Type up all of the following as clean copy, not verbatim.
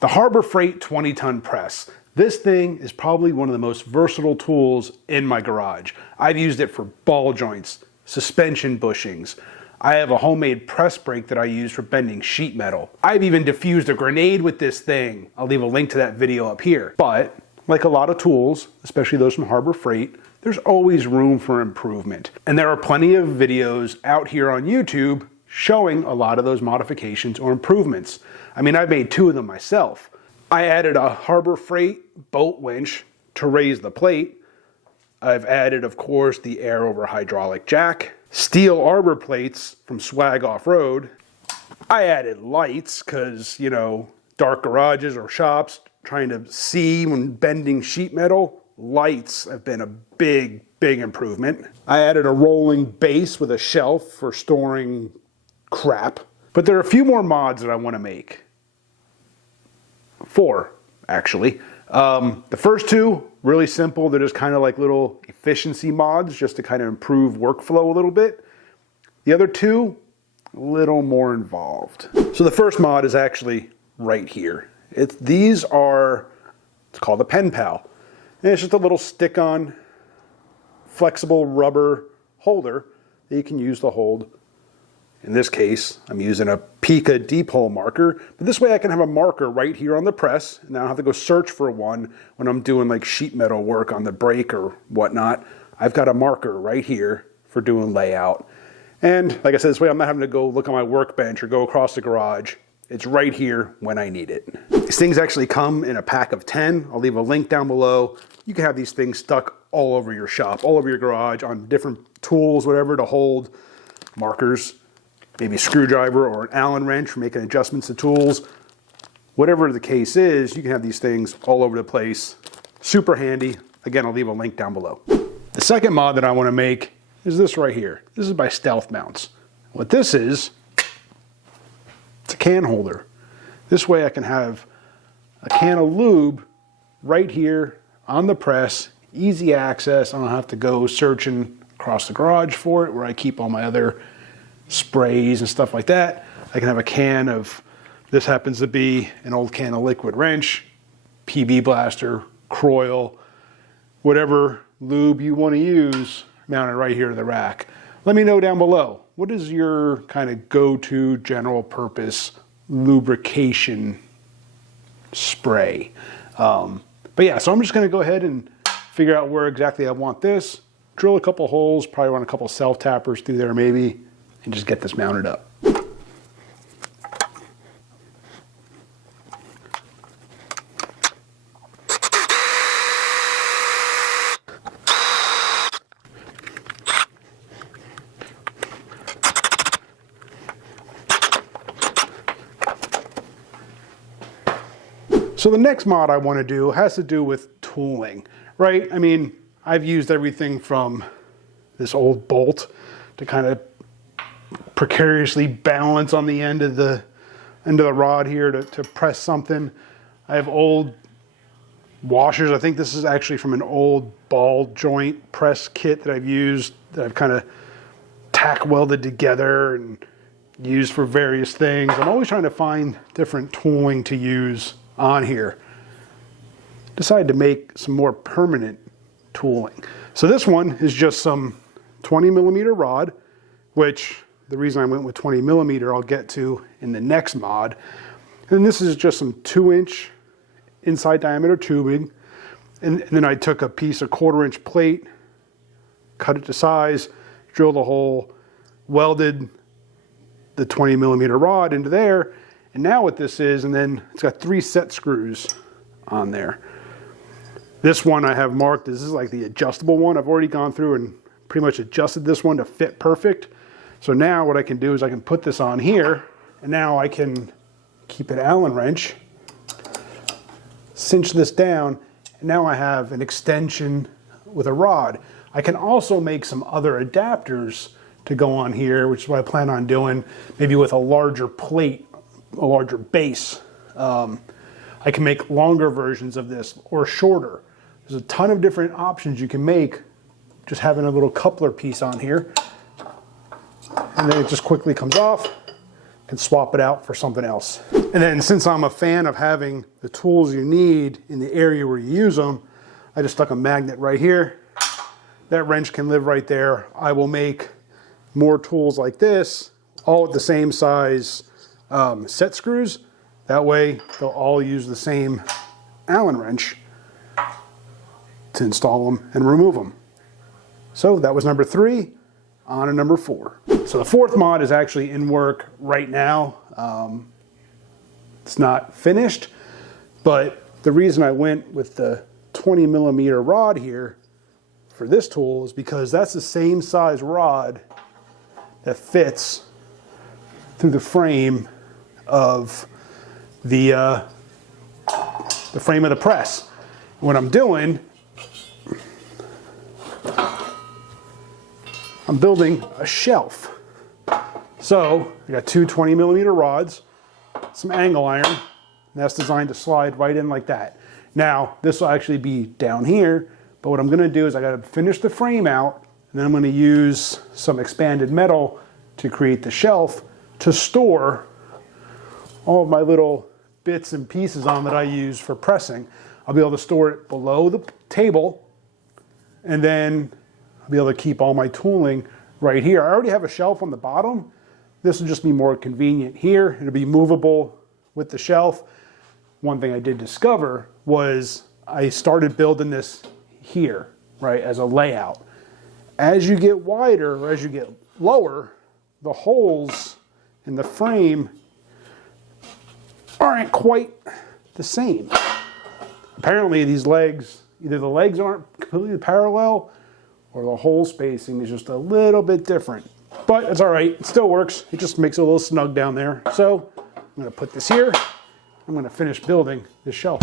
The Harbor Freight 20-ton press. This thing is probably one of the most versatile tools in my garage. I've used it for ball joints, suspension bushings. I have a homemade press brake that I use for bending sheet metal. I've even diffused a grenade with this thing. I'll leave a link to that video up here. But like a lot of tools, especially those from Harbor Freight, there's always room for improvement. And there are plenty of videos out here on YouTube showing a lot of those modifications or improvements. I mean, I've made 2 of them myself. I added a Harbor Freight boat winch to raise the plate. I've added, of course, the air over hydraulic jack, steel arbor plates from Swag Off-Road. I added lights because, you know, dark garages or shops trying to see when bending sheet metal, lights have been a big improvement. I added a rolling base with a shelf for storing crap. But there are a few more mods that I want to make. 4, actually. The first 2, really simple. They're just kind of like little efficiency mods just to kind of improve workflow a little bit. The other 2, a little more involved. So the first mod is actually right here. It's called a Pen Pal. And it's just a little stick-on flexible rubber holder that you can use to hold. In this case, I'm using a Pika deep hole marker, but this way I can have a marker right here on the press, and I don't have to go search for one when I'm doing like sheet metal work on the brake or whatnot. I've got a marker right here for doing layout. And like I said, this way I'm not having to go look on my workbench or go across the garage. It's right here when I need it. These things actually come in a pack of 10. I'll leave a link down below. You can have these things stuck all over your shop, all over your garage, on different tools, whatever, to hold markers, maybe a screwdriver or an Allen wrench for making adjustments to tools. Whatever the case is, you can have these things all over the place. Super handy. Again, I'll leave a link down below. The second mod that I want to make is this right here. This is by Stealth Mounts. What this is, it's a can holder. This way I can have a can of lube right here on the press, easy access. I don't have to go searching across the garage for it where I keep all my other sprays and stuff like that. I can have a can of, this happens to be an old can of liquid wrench, PB Blaster, Croil, whatever lube you want to use, mounted right here to the rack. Let me know down below, what is your kind of go-to general purpose lubrication spray? But yeah, so I'm just going to go ahead and figure out where exactly I want this, drill a couple holes, probably run a couple self-tappers through there maybe, and just get this mounted up. So the next mod I want to do has to do with tooling, right? I mean, I've used everything from this old bolt to kind of precariously balance on the end of the rod here to press something. I have old washers. I think this is actually from an old ball joint press kit that I've used, that I've kind of tack welded together and used for various things. I'm always trying to find different tooling to use on here. Decided to make some more permanent tooling. So this one is just some 20mm rod, which the reason I went with 20mm I'll get to in the next mod. And this is just some 2-inch inside diameter tubing. And then I took a piece of 1/4-inch plate, cut it to size, drilled a hole, welded the 20mm rod into there. And now what this is, and then it's got 3 set screws on there. This one I have marked, this is like the adjustable one. I've already gone through and pretty much adjusted this one to fit perfect. So now what I can do is I can put this on here, and now I can keep an Allen wrench, cinch this down, and now I have an extension with a rod. I can also make some other adapters to go on here, which is what I plan on doing, maybe with a larger plate, a larger base. I can make longer versions of this or shorter. There's a ton of different options you can make just having a little coupler piece on here. And then it just quickly comes off. can swap it out for something else. And then since I'm a fan of having the tools you need in the area where you use them, I just stuck a magnet right here. That wrench can live right there. I will make more tools like this, all with the same size set screws. That way they'll all use the same Allen wrench to install them and remove them. So that was number 3. On to number 4. So the 4th mod is actually in work right now. It's not finished, but the reason I went with the 20 millimeter rod here for this tool is because that's the same size rod that fits through the frame of the frame of the press. What I'm doing, I'm building a shelf. So I got 2 20 millimeter rods, some angle iron, and that's designed to slide right in like that. Now, this will actually be down here, but what I'm gonna do is I gotta finish the frame out, and then I'm gonna use some expanded metal to create the shelf to store all of my little bits and pieces on that I use for pressing. I'll be able to store it below the table, and then I'll be able to keep all my tooling right here. I already have a shelf on the bottom. This will just be more convenient here. It'll be movable with the shelf. One thing I did discover was I started building this here, right, as a layout. As you get wider, or as you get lower, the holes in the frame aren't quite the same. Apparently these legs, either the legs aren't completely parallel or the hole spacing is just a little bit different. But it's all right, it still works. It just makes it a little snug down there. So I'm gonna put this here. I'm gonna finish building this shelf.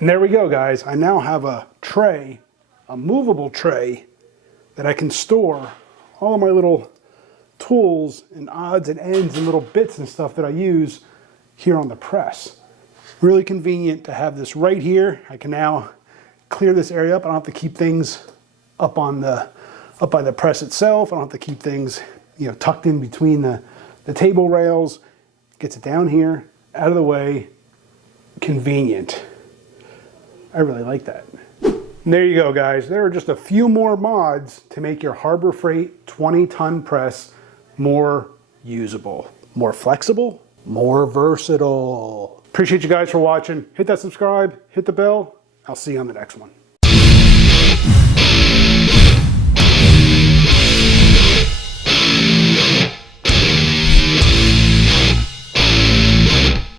And there we go, guys. I now have a tray, a movable tray, that I can store all of my little tools and odds and ends and little bits and stuff that I use here on the press. Really convenient to have this right here. I can now clear this area up. I don't have to keep things up by the press itself. I don't have to keep things, tucked in between the table rails. Gets it down here, out of the way, convenient. I really like that. And there you go, guys. There are just a few more mods to make your Harbor Freight 20-ton press more usable, more flexible, more versatile. Appreciate you guys for watching. Hit that subscribe, hit the bell. I'll see you on the next one.